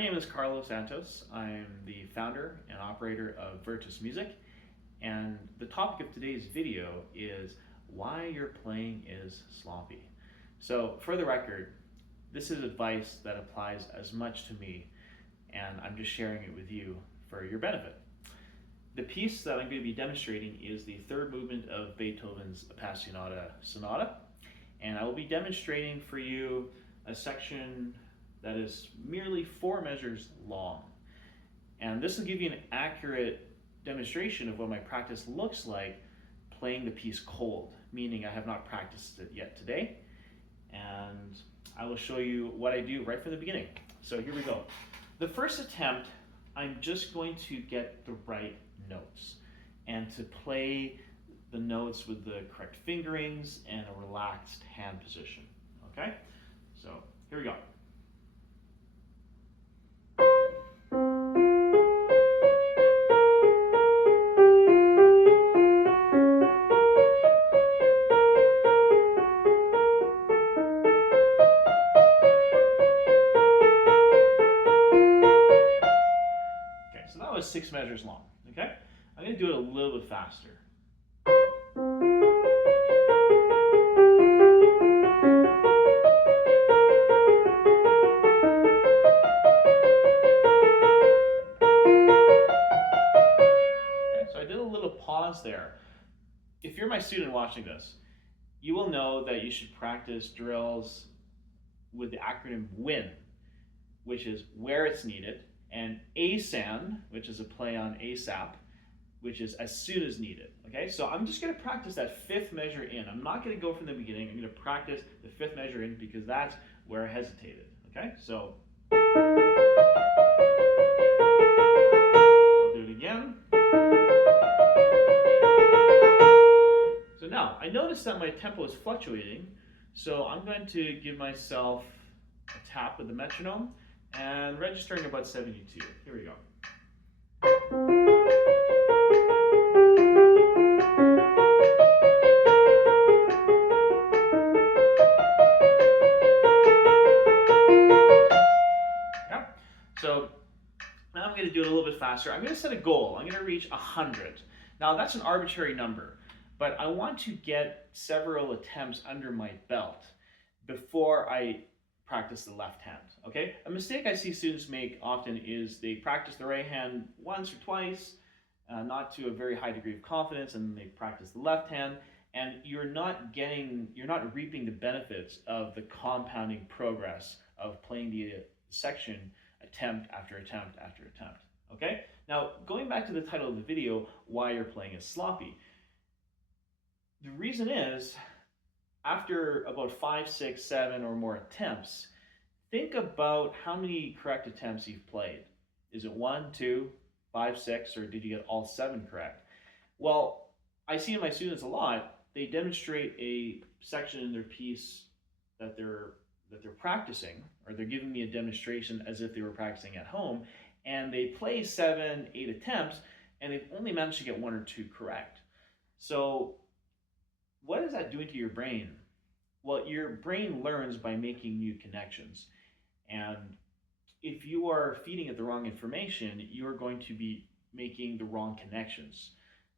name is Carlos Santos. I'm the founder and operator of Virtus Music, and the topic of today's video is why your playing is sloppy. So for the record, this is advice that applies as much to me, and I'm just sharing it with you for your benefit. The piece that I'm going to be demonstrating is the third movement of Beethoven's Appassionata Sonata, and I will be demonstrating for you a section that is merely 4 measures long. And this will give you an accurate demonstration of what my practice looks like playing the piece cold, meaning I have not practiced it yet today. And I will show you what I do right from the beginning. So here we go. The first attempt, I'm just going to get the right notes and to play the notes with the correct fingerings and a relaxed hand position. Okay? So here we go. So that was 6 measures long, okay? I'm going to do it a little bit faster. Okay, so I did a little pause there. If you're my student watching this, you will know that you should practice drills with the acronym WIN, which is where it's needed, and ASAN, which is a play on ASAP, which is as soon as needed. Okay, so I'm just going to practice that 5th measure in. I'm not going to go from the beginning. I'm going to practice the 5th measure in because that's where I hesitated. Okay, so I'll do it again. So now I noticed that my tempo is fluctuating, so I'm going to give myself a tap with the metronome and registering about 72. Here we go. Yeah. So now I'm going to do it a little bit faster. I'm going to set a goal. I'm going to reach 100. Now that's an arbitrary number, but I want to get several attempts under my belt before I practice the left hand. Okay, a mistake I see students make often is they practice the right hand once or twice, not to a very high degree of confidence, and they practice the left hand, and you're not reaping the benefits of the compounding progress of playing the section attempt after attempt after attempt. Okay, now going back to the title of the video, why your playing is sloppy. The reason is, after about 5, 6, 7 or more attempts, think about how many correct attempts you've played. Is it 1, 2, 5, 6, or did you get all 7 correct? Well, I see in my students a lot, they demonstrate a section in their piece that they're practicing, or they're giving me a demonstration as if they were practicing at home, and they play 7, 8 attempts, and they've only managed to get 1 or 2 correct. So what is that doing to your brain? Well, your brain learns by making new connections. And if you are feeding it the wrong information, you're going to be making the wrong connections,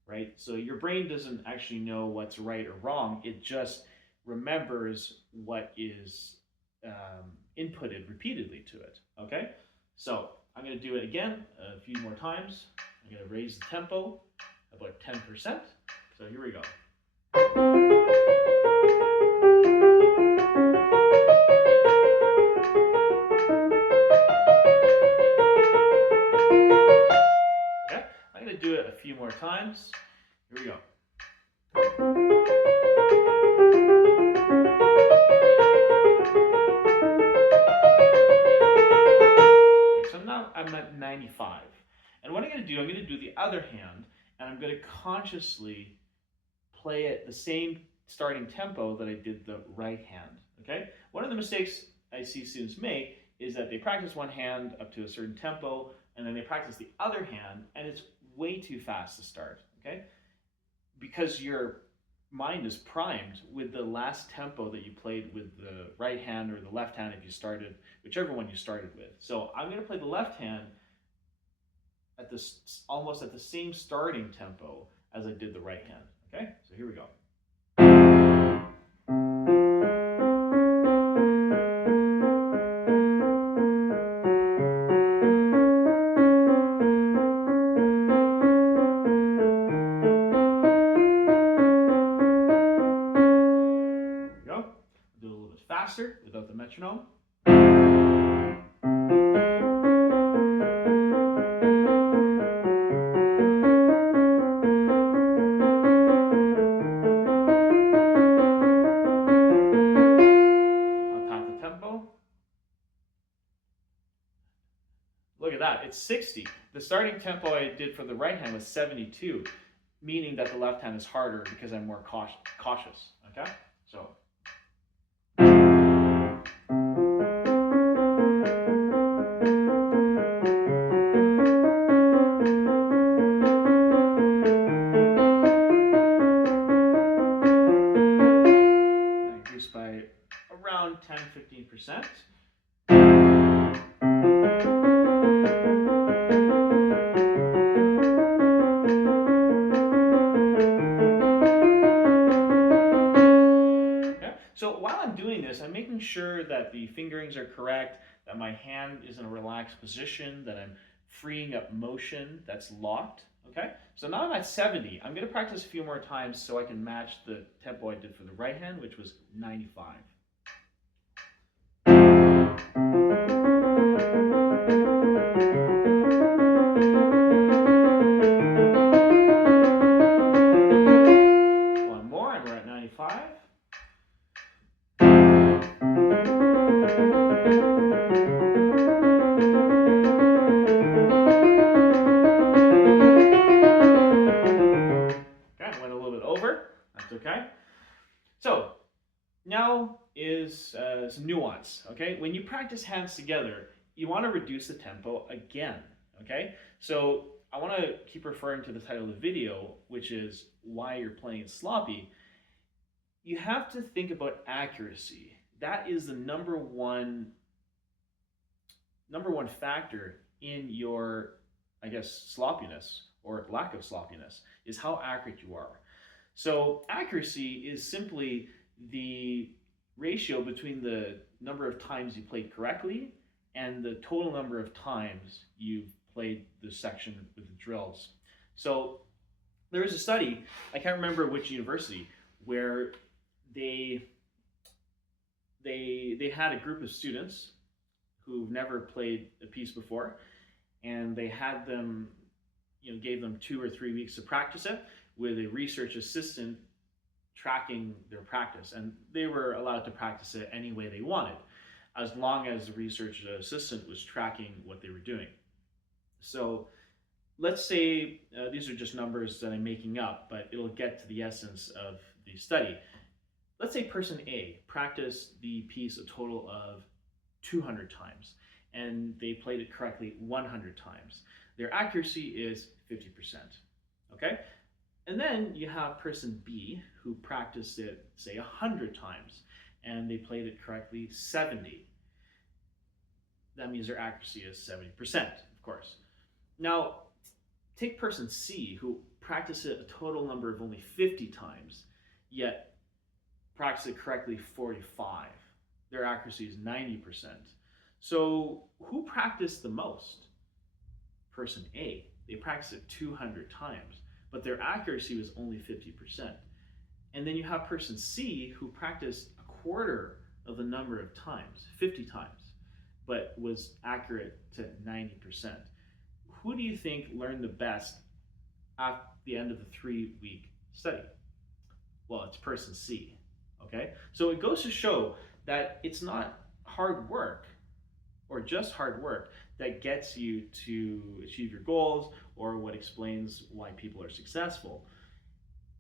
right? So your brain doesn't actually know what's right or wrong. It just remembers what is inputted repeatedly to it, okay? So I'm going to do it again a few more times. I'm going to raise the tempo about 10%. So here we go. Okay, I'm going to do it a few more times. Here we go. Okay, so now I'm at 95. And what I'm going to do the other hand, and I'm going to consciously play at the same starting tempo that I did the right hand, okay? One of the mistakes I see students make is that they practice one hand up to a certain tempo, and then they practice the other hand, and it's way too fast to start, okay? Because you're mind is primed with the last tempo that you played with the right hand or the left hand if you started, whichever one you started with. So I'm going to play the left hand at this almost at the same starting tempo as I did the right hand. Okay, so here we go. There we go. I'll do it a little bit faster without the metronome. Look at that, it's 60. The starting tempo I did for the right hand was 72, meaning that the left hand is harder because I'm more cautious, okay? So. I increase by around 10-15%. So while I'm doing this, I'm making sure that the fingerings are correct, that my hand is in a relaxed position, that I'm freeing up motion that's locked, okay? So now I'm at 70. I'm gonna practice a few more times so I can match the tempo I did for the right hand, which was 95. One more, and we're at 95. Okay, so now is some nuance. Okay, when you practice hands together, you want to reduce the tempo again. Okay, so I want to keep referring to the title of the video, which is why you're playing it sloppy. You have to think about accuracy. That is the number one factor in your, I guess, sloppiness or lack of sloppiness, is how accurate you are. So accuracy is simply the ratio between the number of times you played correctly and the total number of times you've played the section with the drills. So there was a study, I can't remember which university, where they had a group of students who've never played a piece before, and they had them, gave them 2 or 3 weeks to practice it with a research assistant tracking their practice. And they were allowed to practice it any way they wanted, as long as the research assistant was tracking what they were doing. So let's say, these are just numbers that I'm making up, but it'll get to the essence of the study. Let's say person A practiced the piece a total of 200 times, and they played it correctly 100 times. Their accuracy is 50%, okay? And then you have person B who practiced it, say, 100 times, and they played it correctly 70. That means their accuracy is 70%, of course. Now, take person C who practiced it a total number of only 50 times, yet practiced it correctly 45. Their accuracy is 90%. So who practiced the most? Person A. They practiced it 200 times, but their accuracy was only 50%. And then you have person C who practiced a quarter of the number of times, 50 times, but was accurate to 90%. Who do you think learned the best at the end of the 3-week study? Well, it's person C, okay? So it goes to show that it's not hard work or just hard work that gets you to achieve your goals or what explains why people are successful.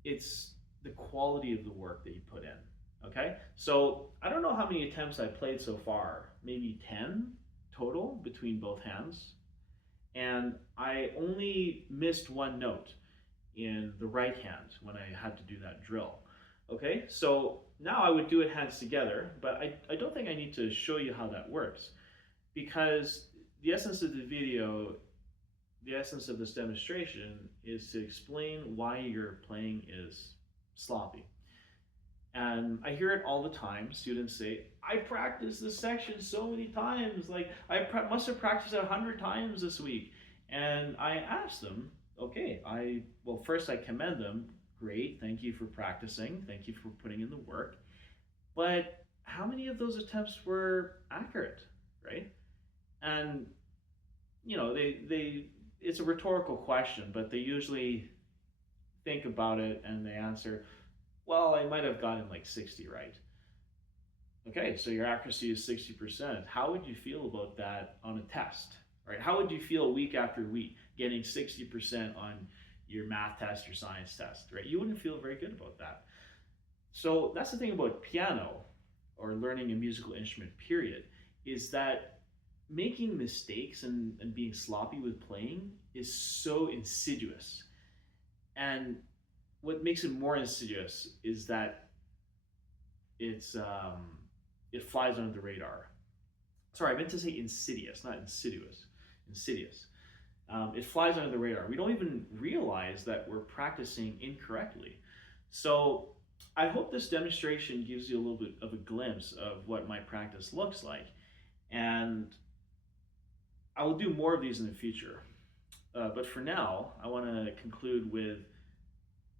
It's the quality of the work that you put in, okay? So I don't know how many attempts I played so far, maybe 10 total between both hands. And I only missed one note in the right hand when I had to do that drill. Okay, so now I would do it hands together, but I don't think I need to show you how that works because the essence of the video, the essence of this demonstration is to explain why your playing is sloppy. And I hear it all the time. Students say, I practiced this section so many times. Like, must have practiced it 100 times this week. And I ask them, okay, well, first I commend them. Great. Thank you for practicing. Thank you for putting in the work. But how many of those attempts were accurate, right? And, it's a rhetorical question, but they usually think about it and they answer, well, I might have gotten like 60 right. Okay, so your accuracy is 60%. How would you feel about that on a test, right? How would you feel week after week getting 60% on your math test, your science test, right? You wouldn't feel very good about that. So that's the thing about piano or learning a musical instrument, period, is that making mistakes and being sloppy with playing is so insidious. And what makes it more insidious is that it's it flies under the radar. Sorry, I meant to say insidious, not insidious. Insidious. It flies under the radar. We don't even realize that we're practicing incorrectly. So I hope this demonstration gives you a little bit of a glimpse of what my practice looks like. And I will do more of these in the future. But for now, I want to conclude with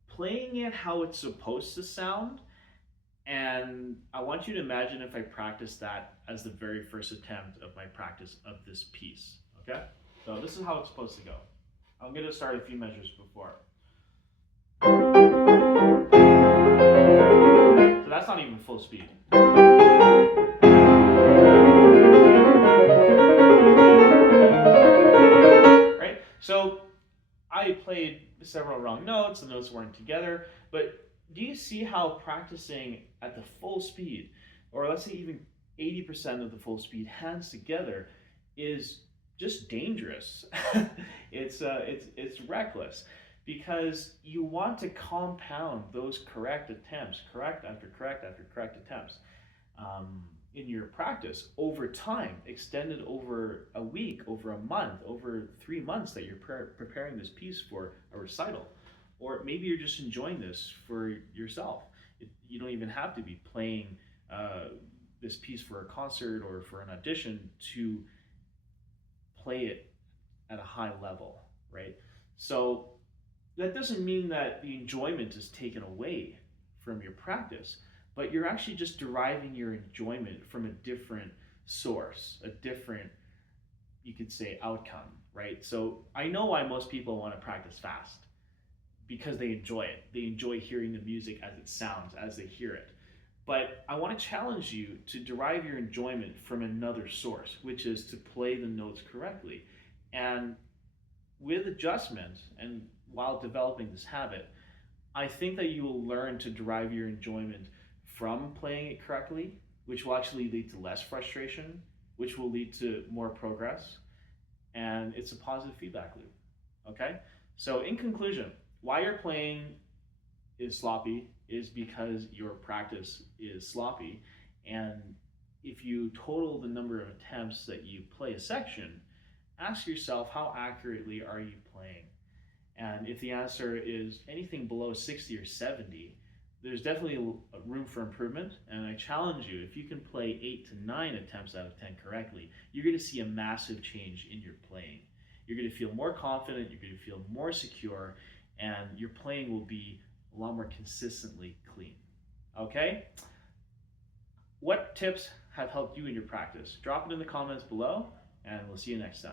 playing it how it's supposed to sound. And I want you to imagine if I practice that as the very first attempt of my practice of this piece. Okay? So this is how it's supposed to go. I'm going to start a few measures before. So that's not even full speed. Right? So I played several wrong notes, the notes weren't together, but do you see how practicing at the full speed, or let's say even 80% of the full speed hands together, is just dangerous? It's reckless because you want to compound those correct attempts, correct after correct after correct attempts. In your practice over time, extended over a week, over a month, over 3 months that you're preparing this piece for a recital. Or maybe you're just enjoying this for yourself. You don't even have to be playing this piece for a concert or for an audition to play it at a high level, right? So that doesn't mean that the enjoyment is taken away from your practice, but you're actually just deriving your enjoyment from a different source, a different, you could say, outcome, right? So I know why most people want to practice fast because they enjoy it. They enjoy hearing the music as it sounds, as they hear it. But I want to challenge you to derive your enjoyment from another source, which is to play the notes correctly. And with adjustment and while developing this habit, I think that you will learn to derive your enjoyment from playing it correctly, which will actually lead to less frustration, which will lead to more progress, and it's a positive feedback loop. Okay? So, in conclusion, why you're playing is sloppy is because your practice is sloppy. And if you total the number of attempts that you play a section, ask yourself how accurately are you playing? And if the answer is anything below 60 or 70, there's definitely room for improvement. And I challenge you, if you can play 8 to 9 attempts out of 10 correctly, you're going to see a massive change in your playing. You're going to feel more confident, you're going to feel more secure, and your playing will be a lot more consistently clean. Okay? What tips have helped you in your practice? Drop it in the comments below, and we'll see you next time.